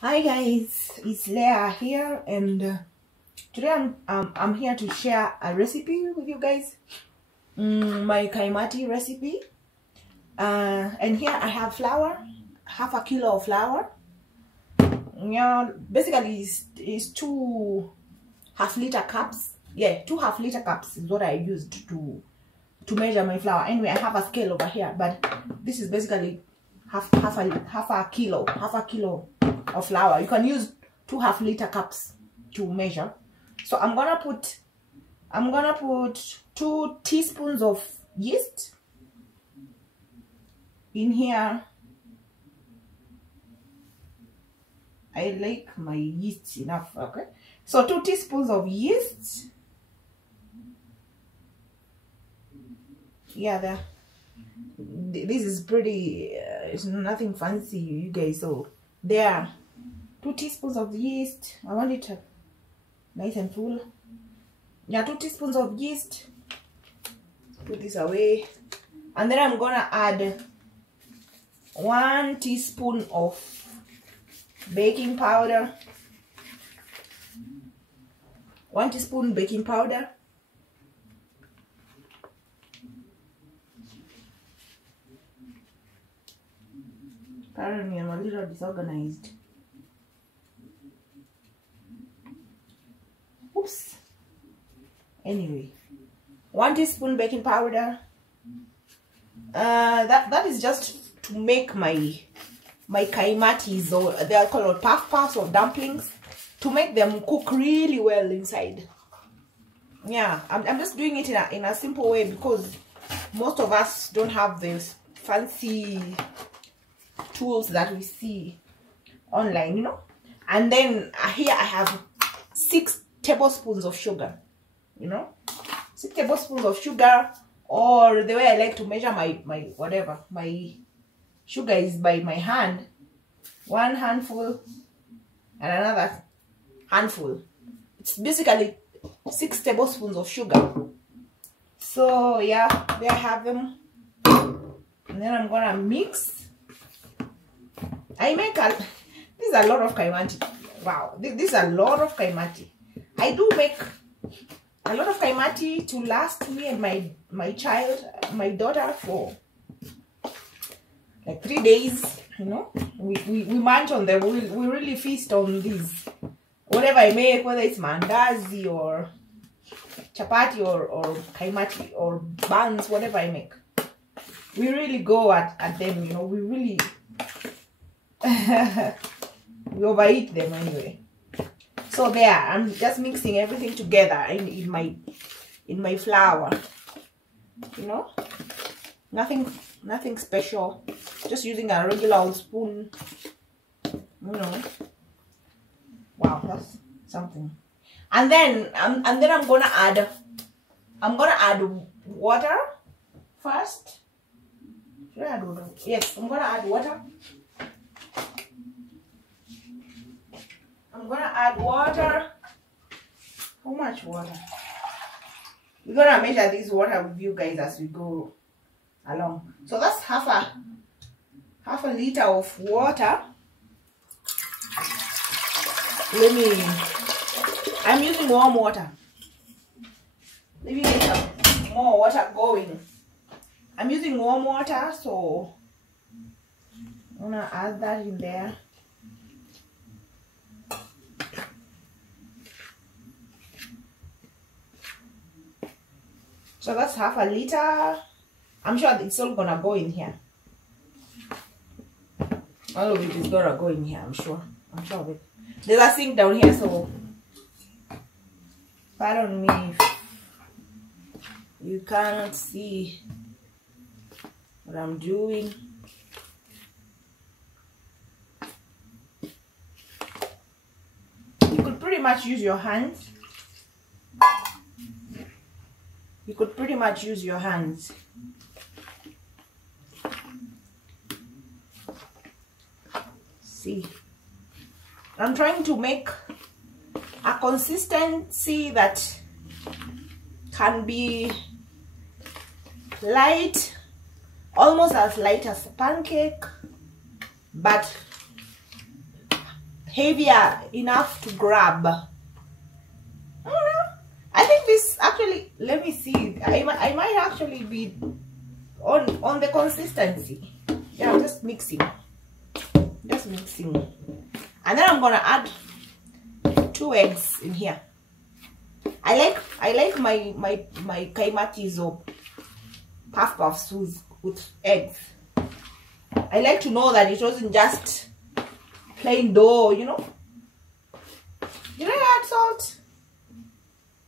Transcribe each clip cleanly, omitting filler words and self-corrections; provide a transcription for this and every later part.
Hi guys, it's Leah here, and today I'm here to share a recipe with you guys. My Kaimati recipe. And here I have flour, half a kilo of flour. Yeah, basically it's 2 half-liter cups. Yeah, 2 half-liter cups is what I used to measure my flour. Anyway, I have a scale over here, but this is basically half a kilo of flour. You can use 2 half-liter cups to measure. So I'm gonna put 2 teaspoons of yeast in here. I like my yeast enough. Okay, so 2 teaspoons of yeast. Yeah, this is pretty, it's nothing fancy, you guys. So there, 2 teaspoons of yeast. I want it nice and full. Yeah, 2 teaspoons of yeast. Put this away. And then I'm gonna add 1 teaspoon of baking powder. 1 teaspoon baking powder. Apparently I'm a little disorganized. Oops. Anyway, 1 teaspoon baking powder. That is just to make my kaimatis, or they are called puffs or dumplings, to make them cook really well inside. Yeah, I'm just doing it in a simple way because most of us don't have these fancy tools that we see online, you know. And then here I have 6 tablespoons of sugar, you know, 6 tablespoons of sugar, or the way I like to measure my sugar is by my hand. 1 handful and another handful. It's basically 6 tablespoons of sugar. So yeah, there I have them. And then I'm gonna mix. This is a lot of kaimati. Wow, this is a lot of kaimati. I do make a lot of kaimati to last me and my daughter for like 3 days. You know, we munch on them. We really feast on these. Whatever I make, whether it's mandazi or chapati or kaimati or buns, whatever I make, we really go at them. You know, we really we overeat them anyway. So there, I'm just mixing everything together in my flour. You know, nothing special. Just using a regular old spoon. You know. Wow, that's something. And then I'm gonna add water first. Should I add water? Yes, I'm gonna add water. I'm gonna add water. How much water? We're gonna measure this water with you guys as we go along. So that's half a liter of water. I'm using warm water. Let me get some more water going. I'm using warm water, so I'm gonna add that in there. So that's half a liter. I'm sure it's all gonna go in here. All of it is gonna go in here, I'm sure of it. There's a sink down here, so pardon me if you cannot see what I'm doing. You could pretty much use your hands. You could pretty much use your hands. See, I'm trying to make a consistency that can be light, almost as light as a pancake, but heavier enough to grab. I don't know. I think this actually, let me see, I might actually be on the consistency. Yeah, I'm just mixing. Just mixing. And then I'm gonna add 2 eggs in here. I like my kaimatis or puffs with eggs. I like to know that it wasn't just plain dough, you know. Did I add salt?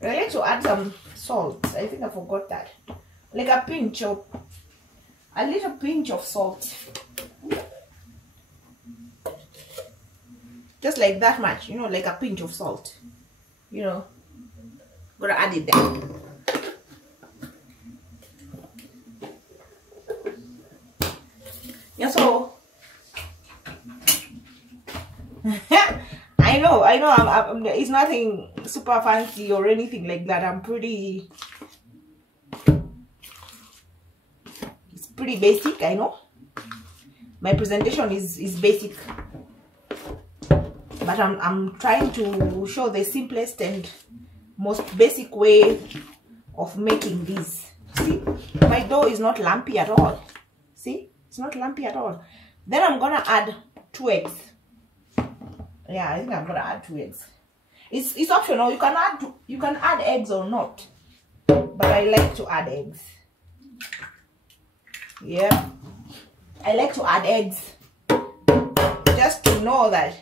I like to add some salt. I think I forgot that. Like a little pinch of salt. Just like that much, you know, like a pinch of salt. You know, gonna add it there. Yeah, so I know, it's nothing super fancy or anything like that. It's pretty basic, I know. My presentation is basic. But I'm trying to show the simplest and most basic way of making this. See, my dough is not lumpy at all. See, it's not lumpy at all. Then I'm gonna add 2 eggs. Yeah, I think I'm gonna add 2 eggs. It's optional. You can add eggs or not, but I like to add eggs. Yeah, I like to add eggs just to know that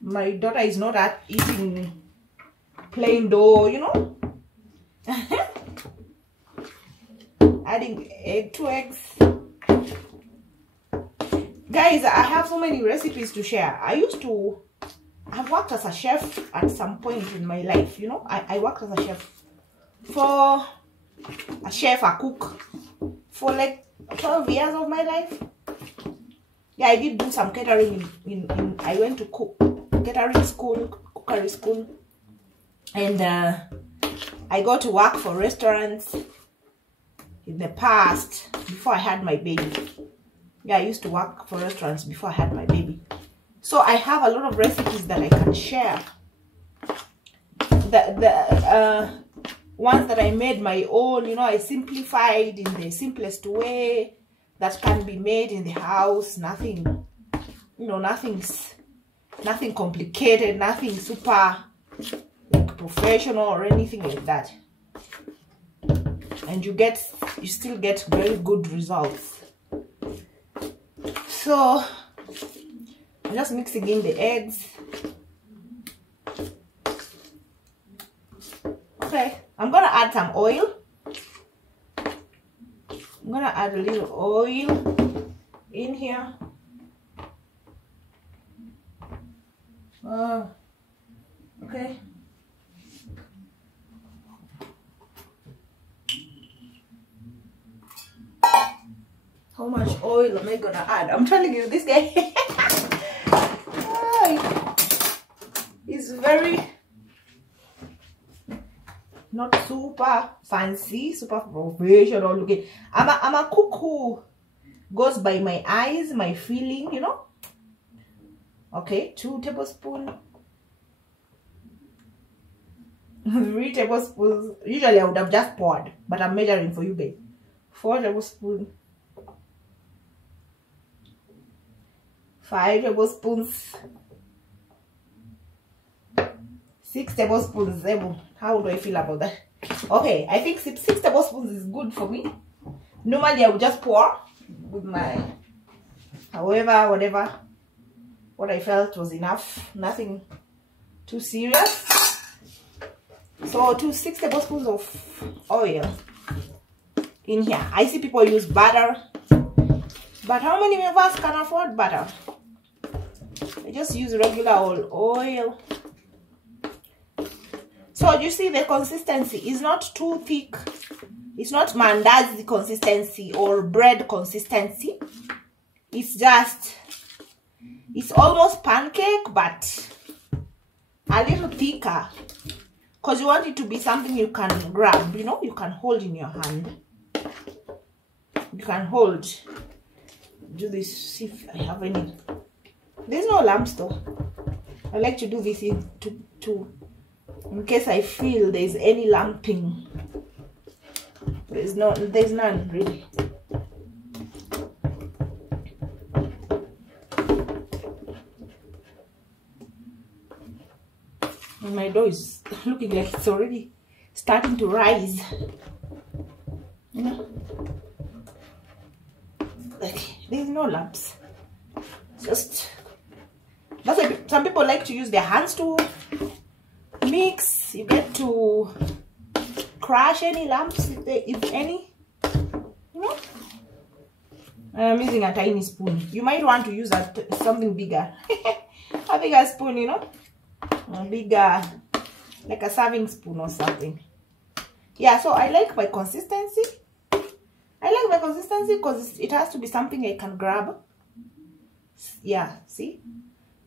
my daughter is not eating plain dough, you know. Adding 2 eggs. Guys, I have so many recipes to share. I've worked as a chef at some point in my life, you know. I worked as a chef. A cook for like 12 years of my life. Yeah, I did do some catering I went to cookery school, and I got to work for restaurants in the past before I had my baby. Yeah, I used to work for restaurants before I had my baby. So I have a lot of recipes that I can share. The ones that I made my own, you know, I simplified in the simplest way that can be made in the house. Nothing, you know, nothing complicated, nothing super like professional or anything like that. And you still get very good results. So I'm just mixing in the eggs. Okay, I'm gonna add some oil. I'm gonna add a little oil in here. Okay. How much oil am I gonna add? I'm telling you, this guy is very not super fancy, super professional looking. I'm a cook who goes by my eyes, my feeling, you know. Okay, 2 tablespoons. 3 tablespoons. Usually I would have just poured, but I'm measuring for you guys. 4 tablespoons. 5 tablespoons. 6 tablespoons. How do I feel about that? Okay, I think 6 tablespoons is good for me. Normally I would just pour with my, however, whatever, what I felt was enough. Nothing too serious. So 6 tablespoons of oil in here. I see people use butter, but how many of us can afford butter? I just use regular oil. So you see the consistency is not too thick. It's not mandazi consistency or bread consistency. It's almost pancake, but a little thicker. Because you want it to be something you can grab, you know, you can hold in your hand. You can hold. Do this, see if I have any There's no lumps though. I like to do this in case I feel there's any lumping. There's none really. And my dough is looking like it's already starting to rise. You know? Like there's no lumps. Just that's why some people like to use their hands to mix. You get to crush any lumps if any. You know? I'm using a tiny spoon. You might want to use something bigger. A bigger spoon, you know? A bigger, like a serving spoon or something. Yeah, so I like my consistency. I like my consistency because it has to be something I can grab. Yeah, see?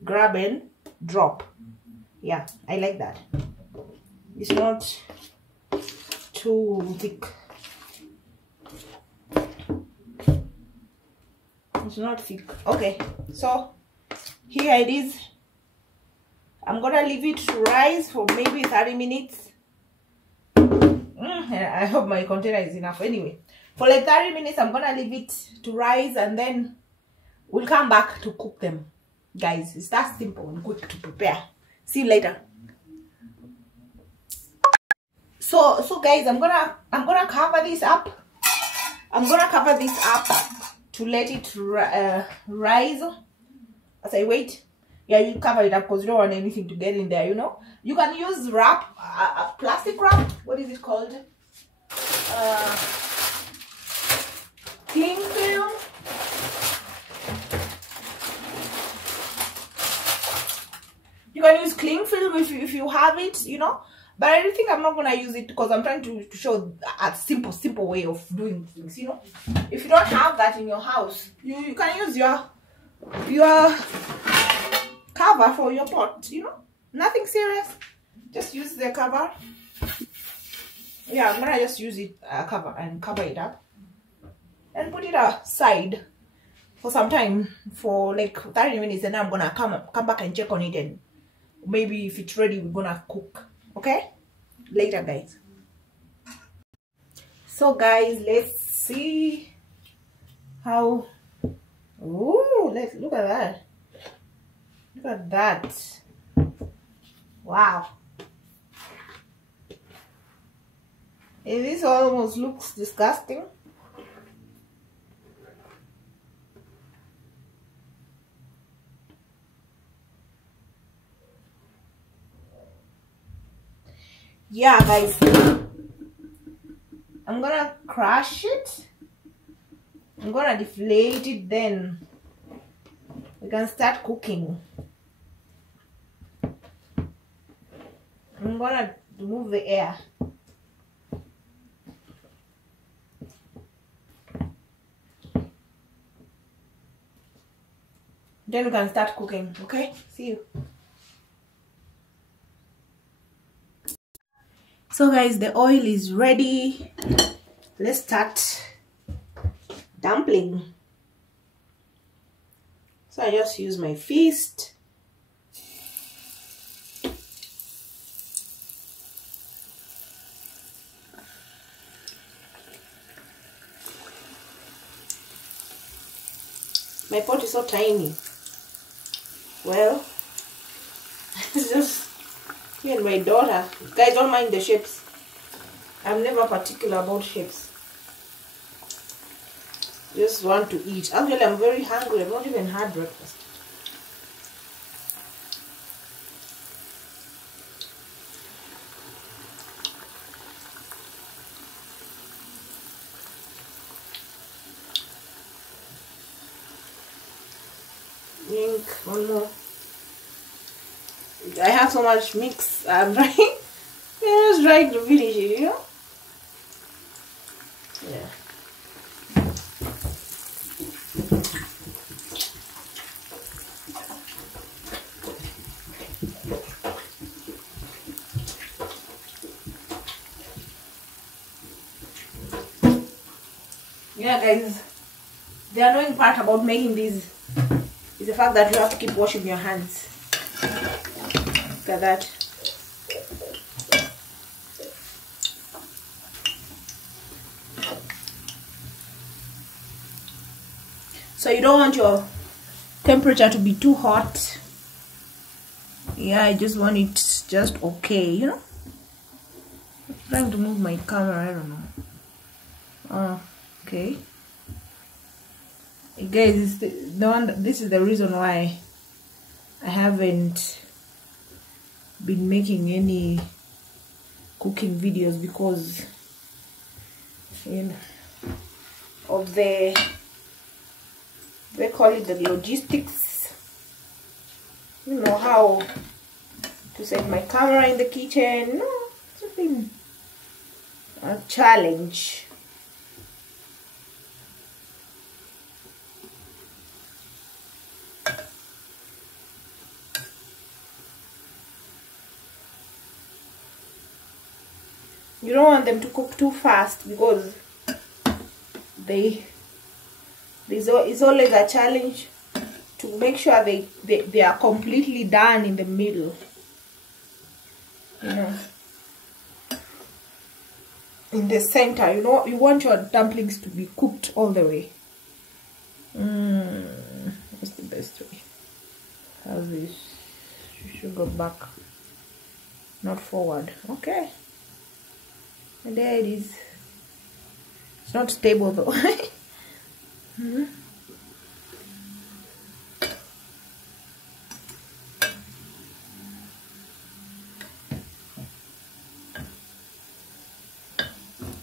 Grab and drop. Yeah, I like that. It's not too thick. It's not thick. Okay, so here it is. I'm gonna leave it to rise for maybe 30 minutes. I hope my container is enough. Anyway, for like 30 minutes, I'm gonna leave it to rise and then we'll come back to cook them. Guys, it's that simple and quick to prepare. See you later. So guys, I'm gonna cover this up. I'm gonna cover this up to let it rise as I wait. Yeah, you cover it up because you don't want anything to get in there, you know. You can use wrap, a plastic wrap. What is it called? Cling film. You can use cling film if you have it, you know. But I think I'm not gonna use it because I'm trying to show a simple way of doing things, you know. If you don't have that in your house, you can use your cover for your pot, you know. Nothing serious. Just use the cover. Yeah, I'm gonna just use it cover it up and put it aside for some time, for like 30 minutes, and then I'm gonna come back and check on it, and maybe if it's ready, we're gonna cook. Okay, later guys. So guys, let's see how. Oh, let's look at that. Look at that. Wow. This almost looks disgusting. Yeah guys, I'm gonna crush it. I'm gonna deflate it, then we can start cooking. I'm gonna remove the air. Then we can start cooking. Okay, see you. So guys, the oil is ready. Let's start dumpling. So I just use my fist. My pot is so tiny. Well, it's just me and my daughter. Guys, don't mind the shapes. I'm never particular about shapes. Just want to eat. Actually, I'm very hungry. I've not even had breakfast. One more. I have so much mix. I'm trying. I'm just trying to finish it, you know. Yeah. Yeah, guys. The annoying part about making these is the fact that you have to keep washing your hands. Look at that. So you don't want your temperature to be too hot. Yeah, I just want it just okay, you know. I'm trying to move my camera, I don't know. Oh, okay. Guys, this is the reason why I haven't been making any cooking videos, because of the, they call it the logistics, you know, how to set my camera in the kitchen. No, it's been a challenge. You don't want them to cook too fast, because it's always a challenge to make sure they are completely done in the middle, you know, in the center. You know, you want your dumplings to be cooked all the way. What's the best way? How's this? You should go back, not forward. Okay. And there it is. It's not stable though.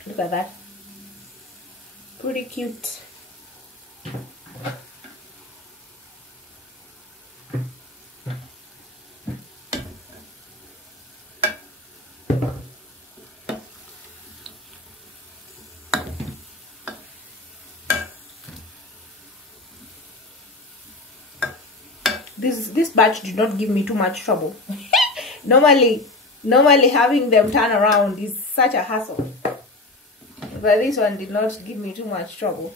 Look at that. Pretty cute. This batch did not give me too much trouble. normally having them turn around is such a hassle, but this one did not give me too much trouble.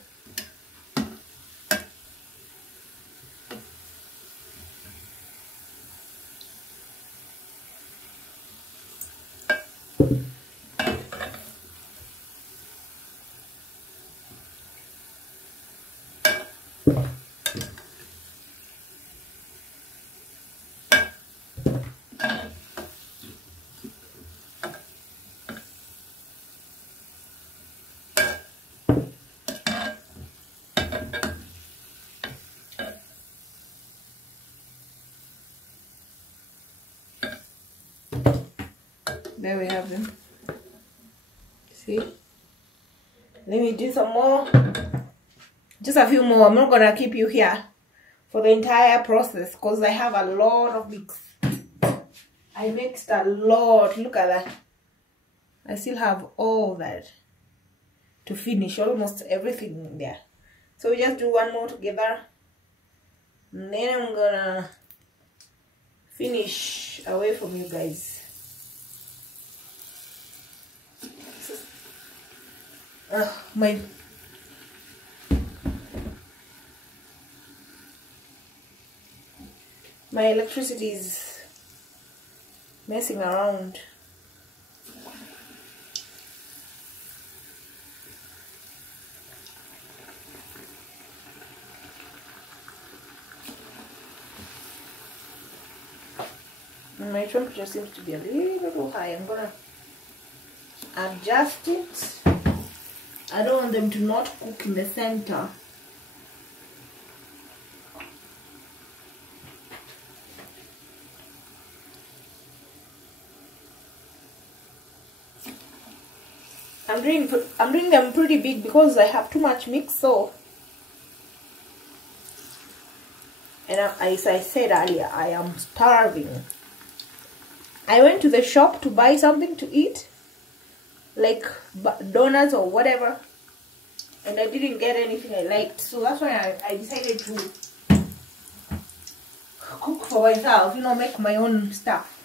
There we have them. See? Let me do some more. Just a few more. I'm not gonna keep you here for the entire process, because I have a lot of mix. I mixed a lot. Look at that. I still have all that to finish, almost everything in there. So we just do one more together, and then I'm gonna finish away from you guys. My electricity is messing around. My temperature seems to be a little high. I'm gonna adjust it. I don't want them to not cook in the center. I'm doing them pretty big because I have too much mix. So, and as I said earlier, I am starving. I went to the shop to buy something to eat, like donuts or whatever, and I didn't get anything I liked. So that's why I decided to cook for myself, you know, make my own stuff.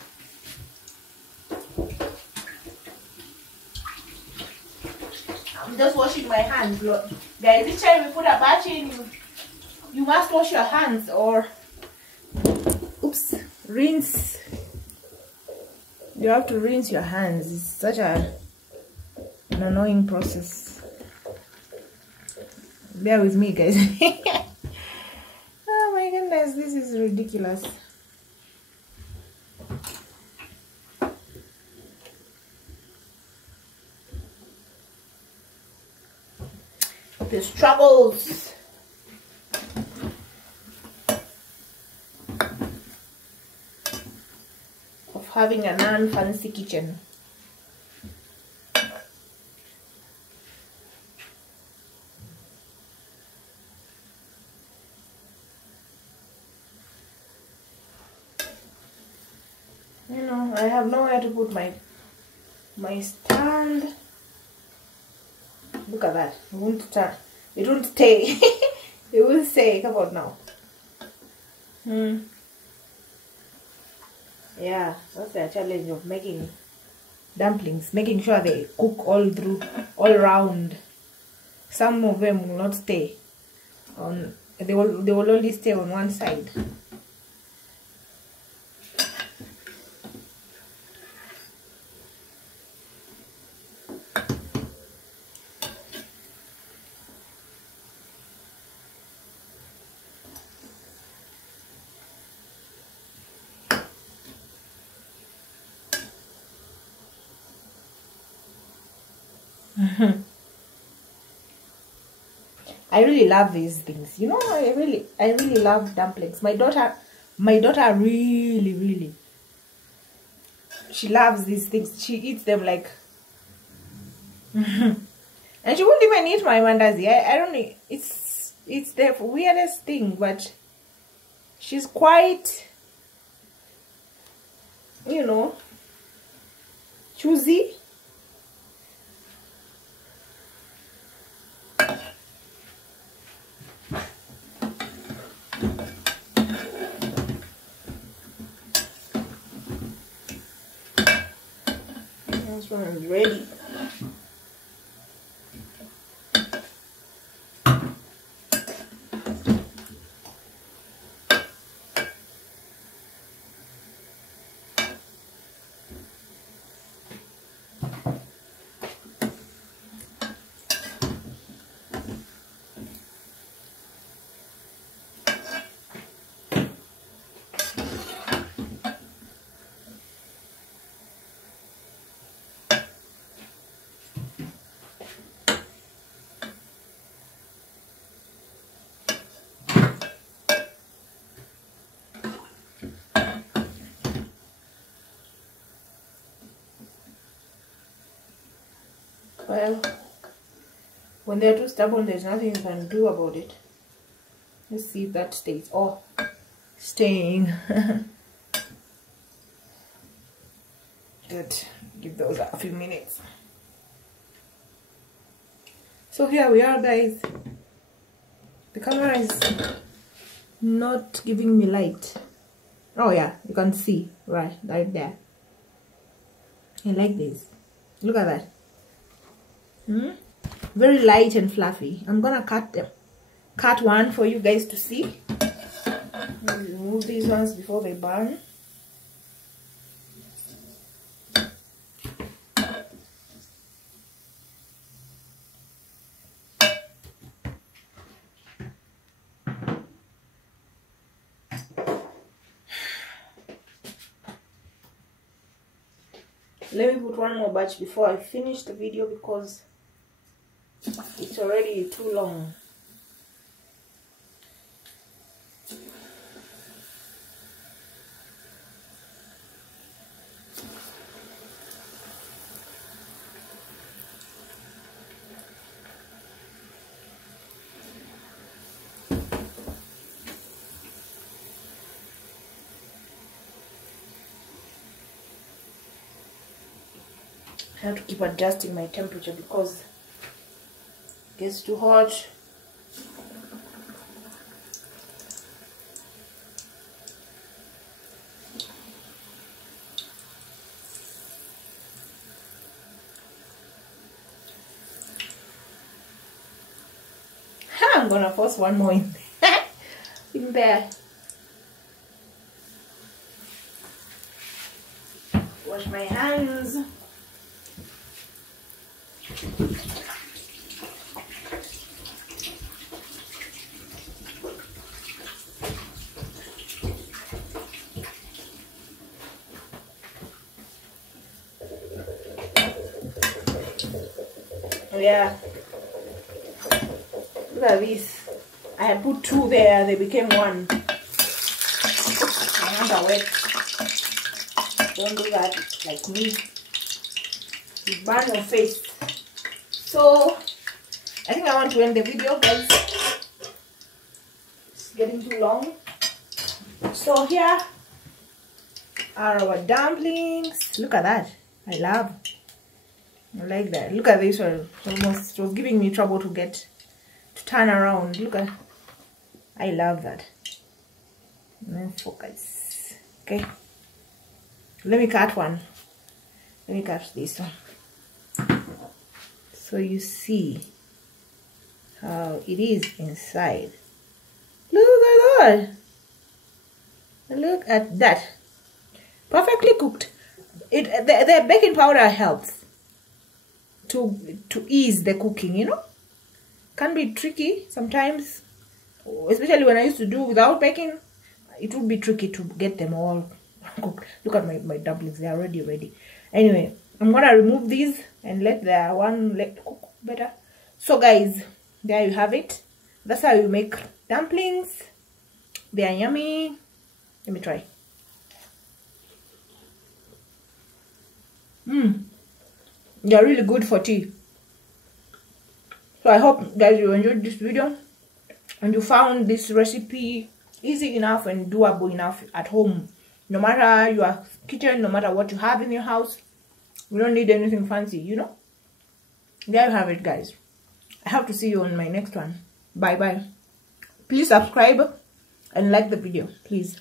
I'm just washing my hands, Lord. Guys, each time we put a batch in, you must wash your hands or oops, rinse. You have to rinse your hands. It's such an annoying process. Bear with me, guys. Oh my goodness, this is ridiculous. The struggles. Of having a non-fancy kitchen. You know, I have nowhere to put my stand. Look at that. It won't turn. It won't stay. It will stay. Come on now. Yeah, that's the challenge of making dumplings. Making sure they cook all through, all round. Some of them will not stay on. They will only stay on one side. I really love these things. You know, I really love dumplings. My daughter really, she loves these things. She eats them like, and she won't even eat my mandazi. I don't know. It's the weirdest thing, but she's quite, you know, choosy. This one is ready. Well, when they're too stubborn, there's nothing you can do about it. Let's see if that stays. Oh, staying. Good. Give those a few minutes. So here we are, guys. The camera is not giving me light. Oh yeah, you can see right there. I like this. Look at that. Very light and fluffy. I'm gonna cut one for you guys to see. Remove these ones before they burn. Let me put one more batch before I finish the video because it's already too long. I have to keep adjusting my temperature because it gets too hot. I'm gonna force one more in there. there. Wash my hands. Yeah, look at this. I had put 2 there, they became 1. My hands are wet. Don't do that like me. You burn your face. So I think I want to end the video, guys. It's getting too long. So here are our dumplings. Look at that. I like that. Look at this one. It was giving me trouble to turn around. Look at, I love that. Focus. Okay. Let me cut one. Let me cut this one. So you see how it is inside. Look at that. Look at that. Perfectly cooked. The baking powder helps to ease the cooking, you know. Can be tricky sometimes, especially when I used to do without baking. It would be tricky to get them all cooked. Look at my dumplings, they are already ready. Anyway, I'm gonna remove these and let the one cook better. So guys, there you have it. That's how you make dumplings. They are yummy. Let me try. They are really good for tea. So I hope guys you enjoyed this video and you found this recipe easy enough and doable enough at home. No matter your kitchen, no matter what you have in your house, you don't need anything fancy, you know. There you have it, guys. I have to see you on my next one. Bye bye. Please subscribe and like the video, please.